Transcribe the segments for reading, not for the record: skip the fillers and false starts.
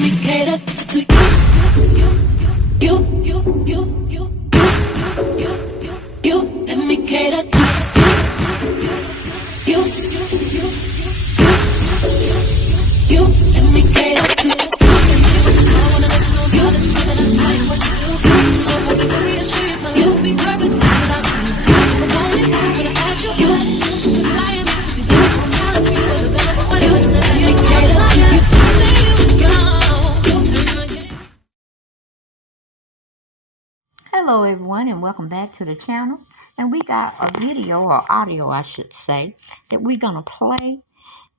me cater to you. Let me cater to you. Let me cater to you. I wanna let you know, girl, that you know that I am what you do. So if I be to reassure you, my love will be purpose without you. If I want it, I'm gonna ask you. Cause I am to be there. Challenge me for the better for you. Let me cater to you. Hello everyone and welcome back to the channel, and we got a video or audio I should say that we're gonna play.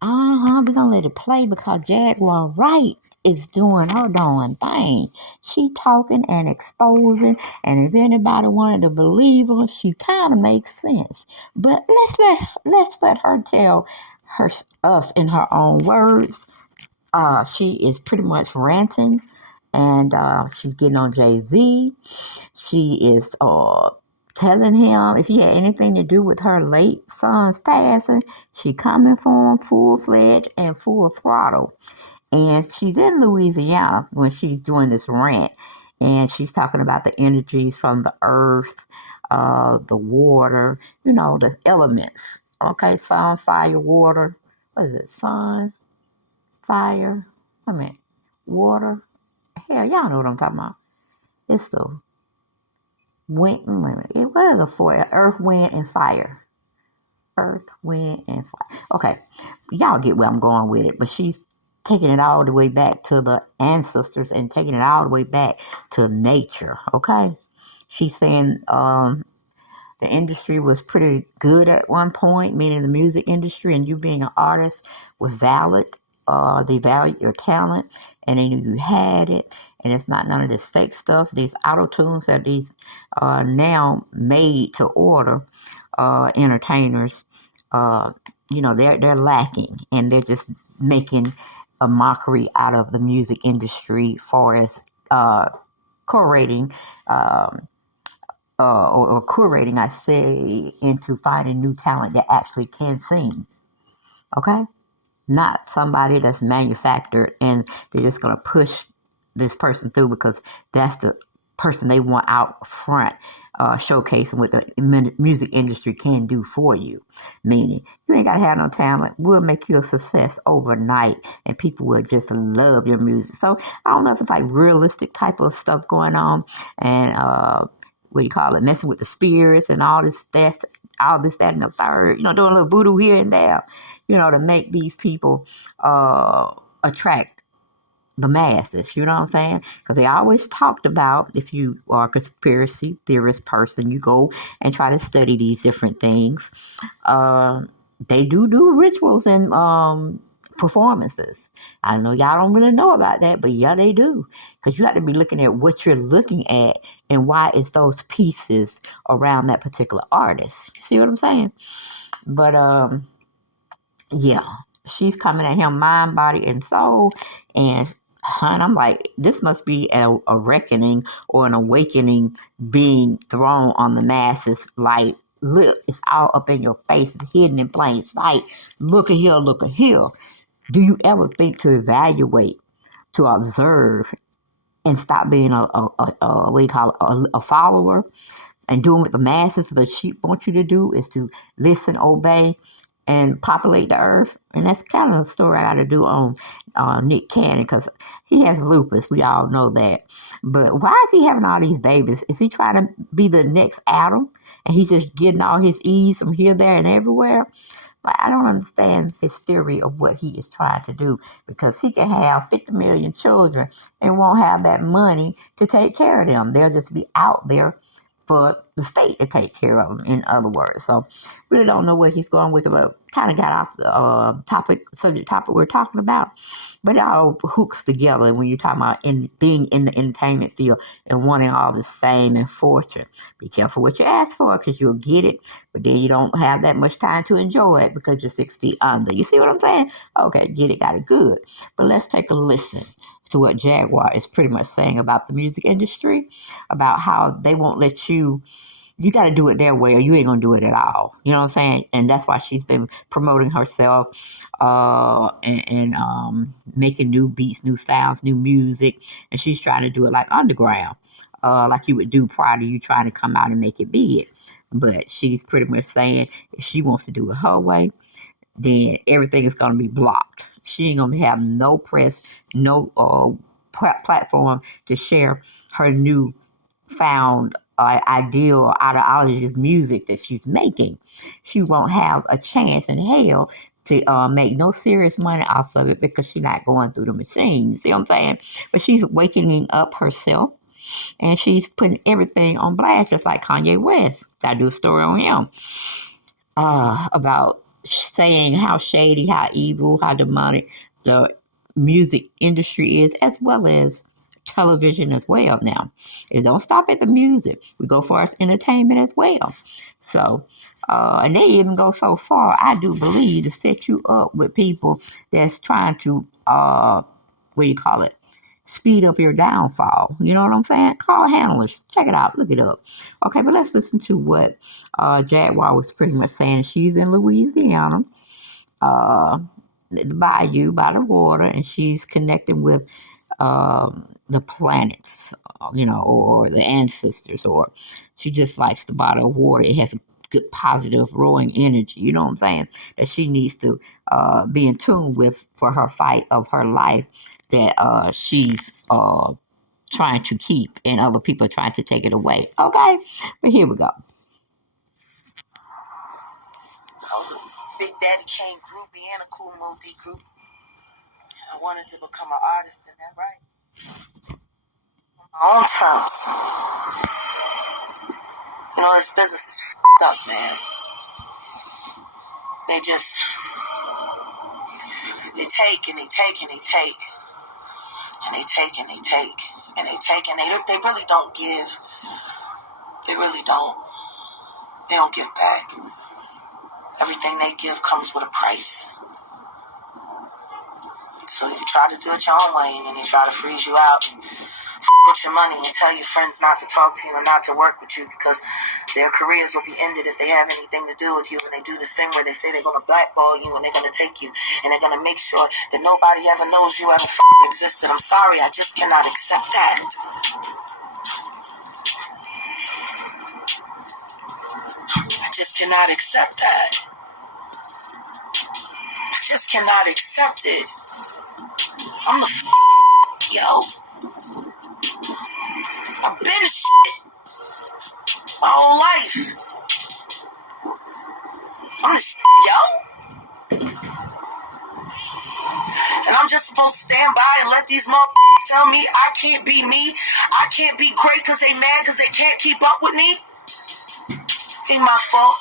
We're gonna let it play because Jaguar Wright is doing her darn thing. She talking and exposing, and if anybody wanted to believe her, she kind of makes sense. But let's let her tell us in her own words. She is pretty much ranting, and she's getting on Jay-Z. She is telling him if he had anything to do with her late son's passing, she coming for him full-fledged and full throttle. And she's in Louisiana when she's doing this rant, and she's talking about the energies from the earth, the water, the elements. Okay, sun, fire, water. What is it? Sun, fire. Wait a minute. Water. Hell, y'all know what I'm talking about. It's the wind. What are the four? Earth, wind, and fire. Earth, wind, and fire. Okay, y'all get where I'm going with it. But she's taking it all the way back to the ancestors and taking it all the way back to nature. Okay, she's saying the industry was pretty good at one point, meaning the music industry, and you being an artist was valid. They valued your talent, and they knew you had it. And it's not none of this fake stuff. These auto tunes that these now made to order entertainers, they're lacking, and they're just making a mockery out of the music industry, for as curating. Or curating, I say, into finding new talent that actually can sing. Okay? Not somebody that's manufactured and they're just going to push this person through because that's the person they want out front, showcasing what the music industry can do for you. Meaning, you ain't got to have no talent. We'll make you a success overnight, and people will just love your music. So I don't know if it's like realistic type of stuff going on, and what do you call it, messing with the spirits and all this, that, and the third, doing a little voodoo here and there, to make these people attract the masses, you know what I'm saying? Because they always talked about, if you are a conspiracy theorist person, you go and try to study these different things. They do rituals and performances. I know y'all don't really know about that, but yeah, they do. Because you have to be looking at what you're looking at and why it's those pieces around that particular artist. You see what I'm saying? But yeah, she's coming at him mind, body, and soul. And I'm like, this must be a reckoning or an awakening being thrown on the masses. Like, look, it's all up in your face. It's hidden in plain sight. Look at here, look at here. Do you ever think to evaluate, to observe, and stop being a follower and doing what the masses of the sheep want you to do is to listen, obey, and populate the earth? And that's kind of the story I got to do on Nick Cannon, because he has lupus. We all know that. But why is he having all these babies? Is he trying to be the next Adam? And he's just getting all his ease from here, there, and everywhere? But I don't understand his theory of what he is trying to do, because he can have 50 million children and won't have that money to take care of them. They'll just be out there for the state to take care of them, in other words. So really don't know where he's going with it, but kind of got off the subject topic we're talking about. But it all hooks together when you're talking about being in the entertainment field and wanting all this fame and fortune. Be careful what you ask for, because you'll get it, but then you don't have that much time to enjoy it because you're 6 feet under. You see what I'm saying? Okay, get it, got it, good. But let's take a listen to what Jaguar is pretty much saying about the music industry, about how they won't let you you got to do it their way or you ain't going to do it at all. You know what I'm saying? And that's why she's been promoting herself and making new beats, new sounds, new music. And she's trying to do it like underground, like you would do prior to you trying to come out and make it big. But she's pretty much saying if she wants to do it her way, then everything is going to be blocked. She ain't going to have no press, no platform to share her new found ideal ideologist music that she's making. She won't have a chance in hell to make no serious money off of it because she's not going through the machine. You see what I'm saying? But she's wakening up herself and she's putting everything on blast, just like Kanye West. I do a story on him about saying how shady, how evil, how demonic the music industry is, as well as television as well now. It don't stop at the music. We go for us entertainment as well. So, and they even go so far, I do believe, to set you up with people that's trying to, what do you call it? Speed up your downfall. You know what I'm saying? Call handlers. Check it out. Look it up. Okay, but let's listen to what Jaguar was pretty much saying. She's in Louisiana, the bayou by the water, and she's connecting with the planets, or the ancestors, or she just likes the body of water. It has a good, positive, rolling energy. You know what I'm saying? That she needs to be in tune with for her fight of her life that she's trying to keep, and other people are trying to take it away. Okay, but here we go. I was a Big Daddy Kane groupie and a Cool Mo D group. I wanted to become an artist in that, right? On my own terms. You know, this business is f***ed up, man. They take and they take and they take. And they take and they take. And they take and they really don't give. They really don't. They don't give back. Everything they give comes with a price. So you try to do it your own way, and then they try to freeze you out and with your money and tell your friends not to talk to you and not to work with you because their careers will be ended if they have anything to do with you. And they do this thing where they say they're going to blackball you and they're going to take you and they're going to make sure that nobody ever knows you ever existed. I'm sorry, I just cannot accept that. I just cannot accept that. I just cannot accept it. I'm the yo. I've been my whole life. I'm the yo. And I'm just supposed to stand by and let these motherfuckers tell me I can't be me. I can't be great because they mad because they can't keep up with me. Ain't my fault.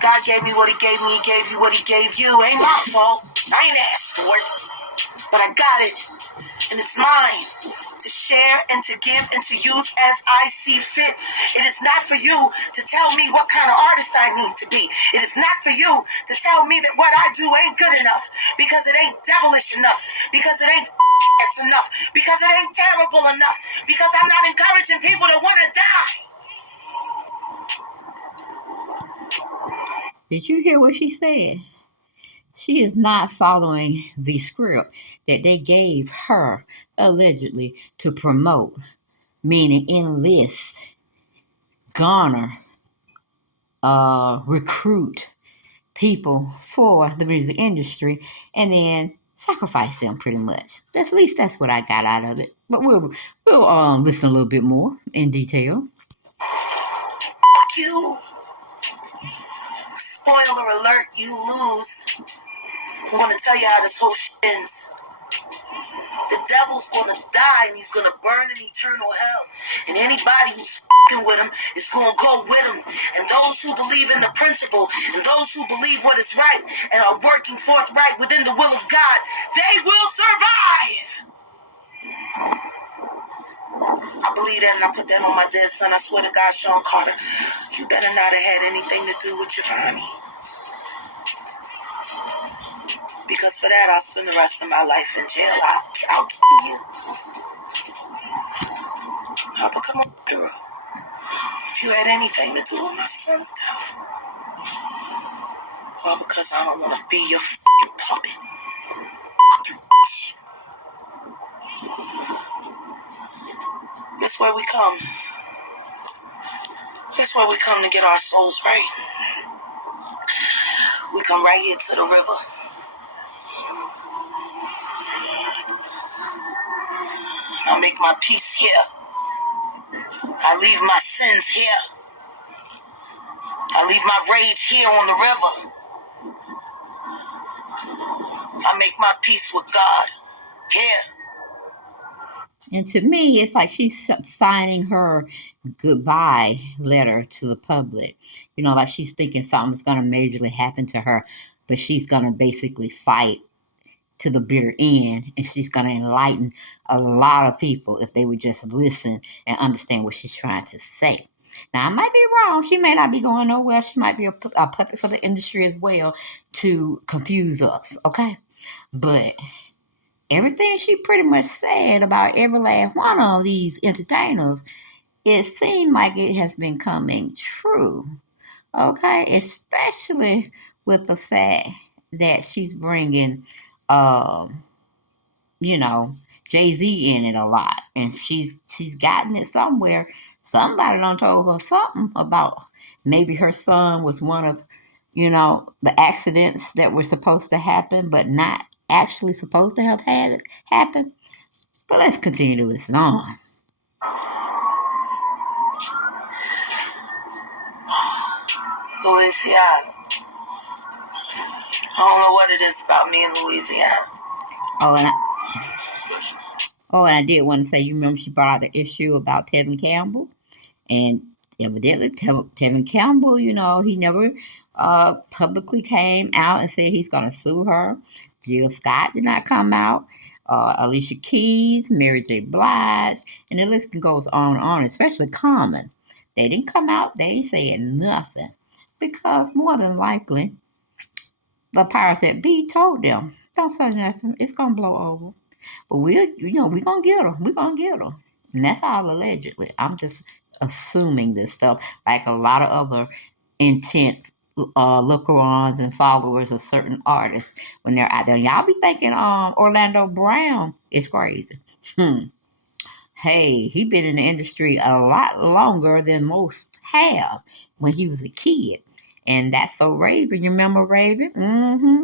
God gave me what he gave me. He gave you what he gave you. Ain't my fault. I ain't asked for it. But I got it. And it's mine to share and to give and to use as I see fit. It is not for you to tell me what kind of artist I need to be. It is not for you to tell me that what I do ain't good enough because it ain't devilish enough, because it ain't enough, because it ain't terrible enough, because I'm not encouraging people to want to die. Did you hear what she said? She is not following the script that they gave her allegedly to promote, meaning enlist, garner, recruit people for the music industry, and then sacrifice them pretty much. At least that's what I got out of it. But we'll listen a little bit more in detail. You. Spoiler alert, you lose. I'm going to tell you how this whole shit ends. The devil's going to die and he's going to burn in eternal hell. And anybody who's f***ing with him is going to go with him. And those who believe in the principle and those who believe what is right and are working forthright within the will of God, they will survive. I believe that and I put that on my dead son. I swear to God, Sean Carter, you better not have had anything to do with Giovanni. Because for that, I'll spend the rest of my life in jail. I'll kill you. I'll become a murderer. anything to do with my son's death. All because I don't want to be your fucking puppet. This where we come. This where we come to get our souls right. We come right here to the river. I make my peace here. I leave my sins here. I leave my rage here on the river. I make my peace with God here. And to me, it's like she's signing her goodbye letter to the public. You know, like she's thinking something's going to majorly happen to her, but she's going to basically fight to the bitter end, and she's going to enlighten a lot of people if they would just listen and understand what she's trying to say. Now, I might be wrong. She may not be going nowhere. She might be a puppet for the industry as well to confuse us, okay? But everything she pretty much said about every last one of these entertainers, it seemed like it has been coming true, okay? Especially with the fact that she's bringing, you know, Jay-Z in it a lot, and she's gotten it somewhere. Somebody done told her something about maybe her son was one of, you know, the accidents that were supposed to happen, but not actually supposed to have had it happen. But let's continue to listen on. Louisiana. I don't know what it is about me in Louisiana. And I did want to say, you remember she brought out the issue about Tevin Campbell? And evidently, Tevin Campbell, you know, he never publicly came out and said he's going to sue her. Jill Scott did not come out. Alicia Keys, Mary J. Blige, and the list goes on and on, especially Common. They didn't come out. They ain't saying nothing. Because more than likely, the powers that be told them, don't say nothing. It's going to blow over. But we're going to get her. We're going to get her. And that's all allegedly. I'm just assuming this stuff, like a lot of other intent look-arounds and followers of certain artists when they're out there. Y'all be thinking Orlando Brown is crazy. Hey, he been in the industry a lot longer than most have when he was a kid. And that's so Raven. You remember Raven? Mm-hmm.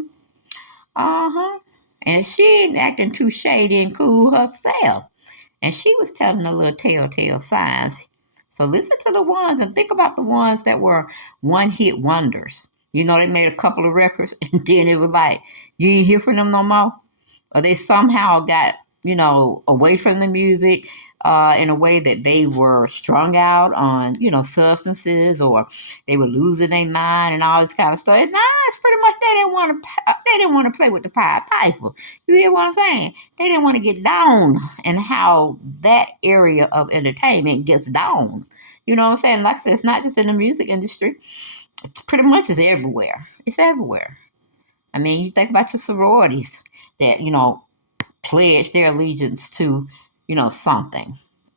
Uh-huh. And she ain't acting too shady and cool herself. And she was telling a little telltale signs. So listen to the ones and think about the ones that were one-hit wonders. You know, they made a couple of records and then it was like, you ain't hear from them no more? Or they somehow got, you know, away from the music in a way that they were strung out on, you know, substances, or they were losing their mind and all this kind of stuff. Nah, it's pretty much they didn't want to play with the Pied Piper. You hear what I'm saying? They didn't want to get down and how that area of entertainment gets down. You know what I'm saying? Like I said, it's not just in the music industry. It's pretty much is everywhere. It's everywhere. I mean, you think about your sororities that, you know, pledge their allegiance to, you know, something,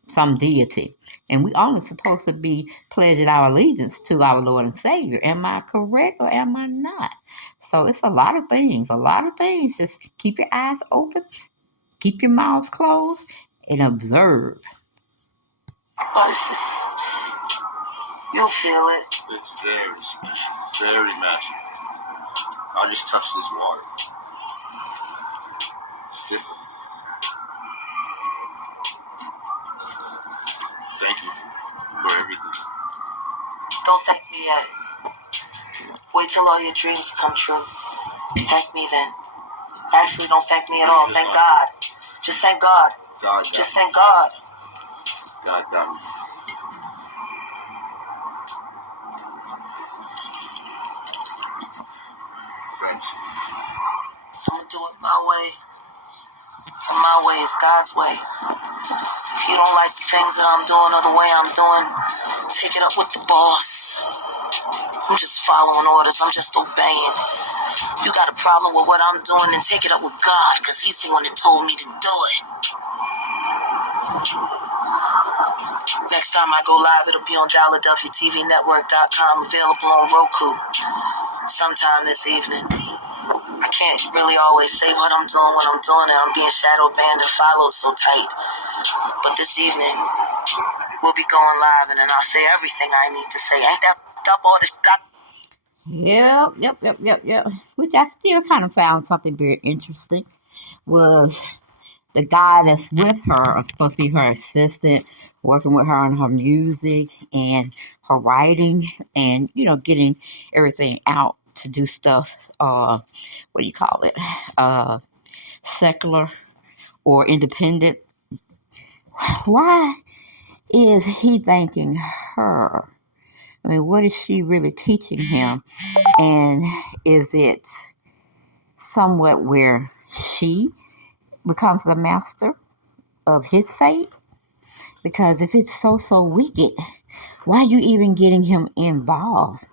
some deity. And we only supposed to be pledging our allegiance to our Lord and Savior. Am I correct or am I not? So it's a lot of things. Just keep your eyes open, keep your mouths closed, and observe. But it's this, you'll feel it. It's very special, very magical. I just touched this water. It's different. Thank you for everything. Don't thank me yet. Wait till all your dreams come true. Thank me then. Actually, don't thank me at all. Thank God. Just thank God. Just thank God. God got me. Thanks. I'm gonna do it my way. And my way is God's way. If you don't like the things that I'm doing or the way I'm doing, take it up with the boss. I'm just following orders. I'm just obeying. You got a problem with what I'm doing, then take it up with God, because he's the one that told me to do it. Next Next time I go live, it'll be on DalaDuffyTVNetwork.com, available on Roku sometime this evening. I can't really always say what I'm doing when I'm doing it. I'm being shadow banned and followed so tight. But this evening, we'll be going live, and then I'll say everything I need to say. Ain't that up all this? Yep. Which I still kind of found something very interesting was the guy that's with her, or supposed to be her assistant, working with her on her music and her writing and, getting everything out to do stuff, what do you call it, secular or independent. Why is he thanking her? I mean, what is she really teaching him? And is it somewhat where she becomes the master of his fate? Because if it's so wicked, why are you even getting him involved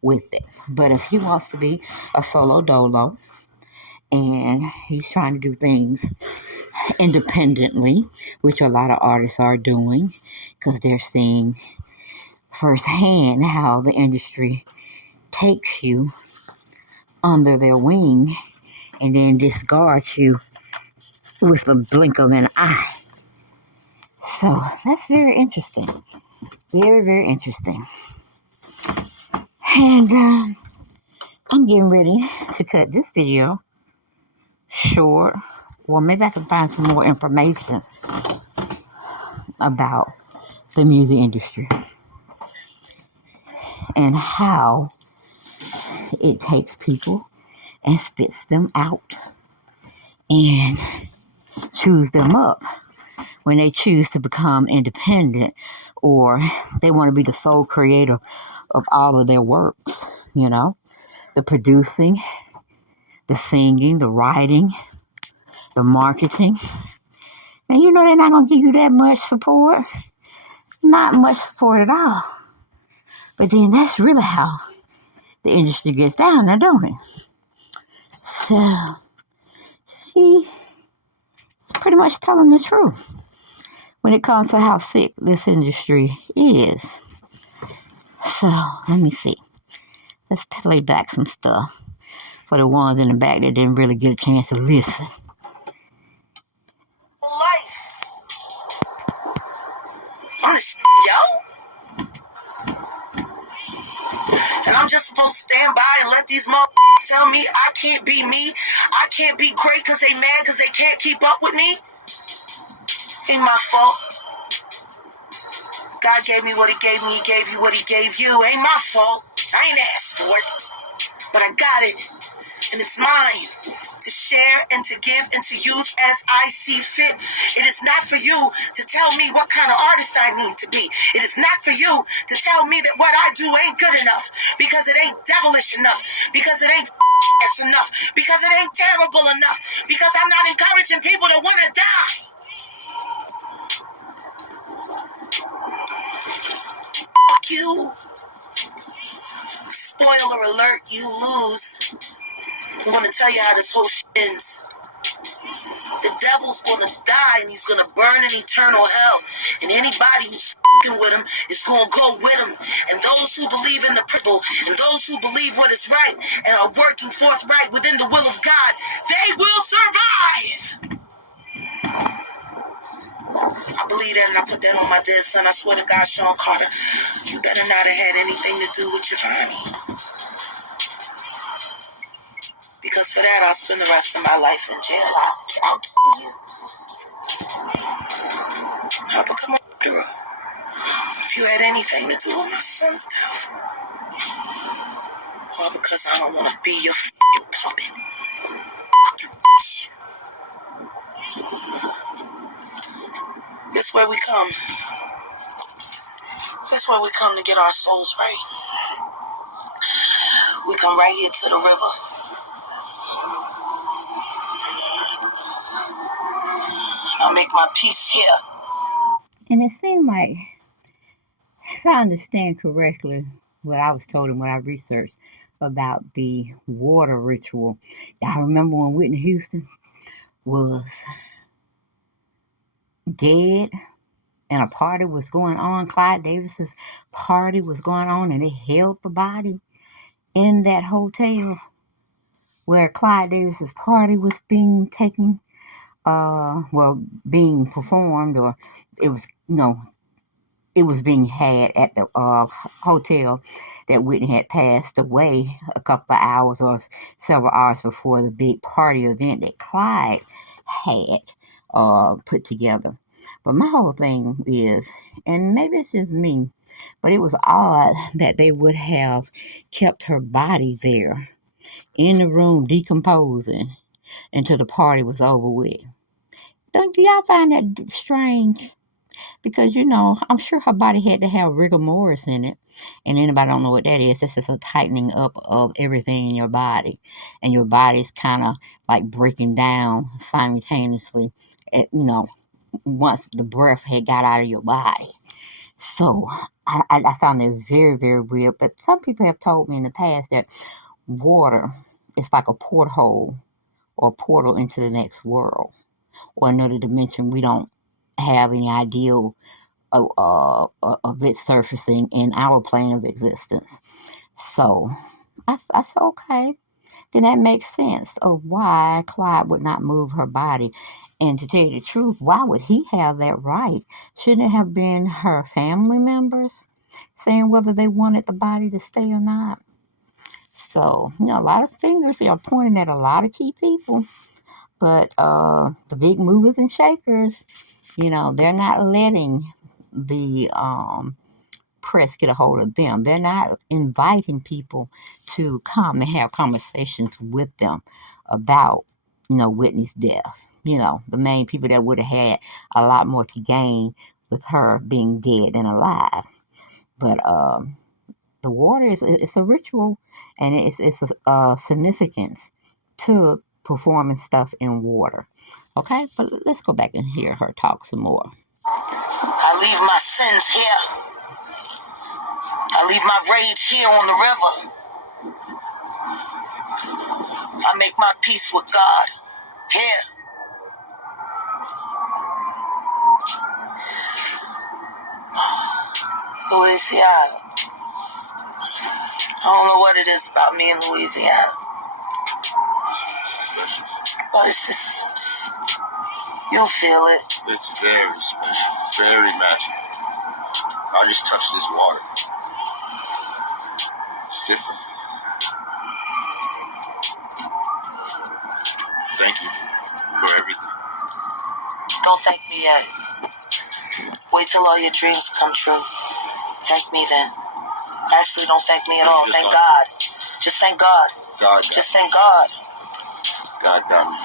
with it? But if he wants to be a solo dolo and he's trying to do things independently, which a lot of artists are doing because they're seeing firsthand how the industry takes you under their wing and then discards you with a blink of an eye. So that's very interesting. Very interesting. And I'm getting ready to cut this video short. Or maybe I can find some more information about the music industry and how it takes people and spits them out and chews them up when they choose to become independent or they want to be the sole creator of all of their works, the producing, the singing, the writing, the marketing. And they're not going to give you that much support. Not much support at all. But then that's really how the industry gets down there, don't it? So, she's pretty much telling the truth when it comes to how sick this industry is. So, let me see. Let's play back some stuff for the ones in the back that didn't really get a chance to listen. Life. I'm the yo. And I'm just supposed to stand by and let these motherfuckers tell me I can't be me. I can't be great because they mad because they can't keep up with me. Ain't my fault. God gave me what he gave me. He gave you what he gave you. Ain't my fault. I ain't asked for it. But I got it. And it's mine to share and to give and to use as I see fit. It is not for you to tell me what kind of artist I need to be. It is not for you to tell me that what I do ain't good enough because it ain't devilish enough, because it ain't enough, because it ain't terrible enough, because I'm not encouraging people to want to die. Fuck you. Spoiler alert, you lose. I'm going to tell you how this whole shit ends. The devil's going to die and he's going to burn in eternal hell. And anybody who's f***ing with him is going to go with him. And those who believe in the principle and those who believe what is right and are working forthright within the will of God, they will survive. I believe that and I put that on my dead son. I swear to God, Sean Carter, you better not have had anything to do with Giovanni. Because for that, I'll spend the rest of my life in jail. I'll kill you. I'll become a murderer. If you had anything to do with my son's death. All because I don't want to be your f***ing puppet. You bitch. This where we come. This where we come to get our souls right. We come right here to the river. I'll make my peace here. And it seemed like, if I understand correctly, what I was told and what I researched about the water ritual. I remember when Whitney Houston was dead and a party was going on. Clyde Davis's party was going on, and they held the body in that hotel where Clyde Davis's party was being taken, being performed, or it was, it was being had at the hotel that Whitney had passed away a couple of hours or several hours before the big party event that Clyde had put together. But my whole thing is, and maybe it's just me, but it was odd that they would have kept her body there in the room decomposing until the party was over with. Do y'all find that strange? Because, I'm sure her body had to have rigor mortis in it. And anybody don't know what that is. That's just a tightening up of everything in your body. And your body's kind of like breaking down simultaneously, once the breath had got out of your body. So I found that very, very weird. But some people have told me in the past that water is like a porthole or portal into the next world or another dimension we don't have any idea of it surfacing in our plane of existence. So I said, okay, then that makes sense of why Clyde would not move her body. And to tell you the truth, why would he have that right? Shouldn't it have been her family members saying whether they wanted the body to stay or not? So, a lot of fingers are pointing at a lot of key people. But the big movers and shakers, they're not letting the press get a hold of them. They're not inviting people to come and have conversations with them about, Whitney's death. The main people that would have had a lot more to gain with her being dead than alive. But the water it's a ritual, and it's a significance to performing stuff in water. Okay, but let's go back and hear her talk some more. I leave my sins here. I leave my rage here on the river. I make my peace with God here. Louisiana. I don't know what it is about me in Louisiana. Special. But it's just, you'll feel it. It's very special, very magical. I just touched this water. It's different. Thank you for everything. Don't thank me yet. Wait till all your dreams come true. Thank me then. Actually, don't thank me at all. Thank God. Just thank God. Just thank God. God got me.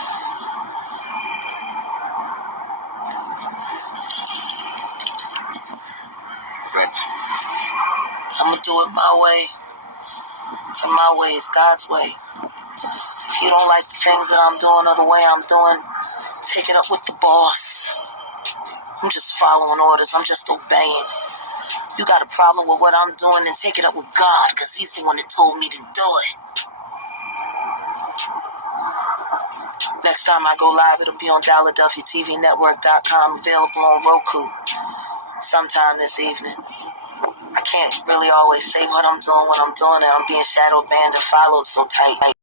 Thanks. I'm going to do it my way. And my way is God's way. If you don't like the things that I'm doing or the way I'm doing, take it up with the boss. I'm just following orders. I'm just obeying. You got a problem with what I'm doing, then take it up with God, because he's the one that told me to do it. Next time I go live, it'll be on DalaDuffyTVNetwork.com, available on Roku sometime this evening. I can't really always say what I'm doing when I'm doing it. I'm being shadow banned and followed so tight.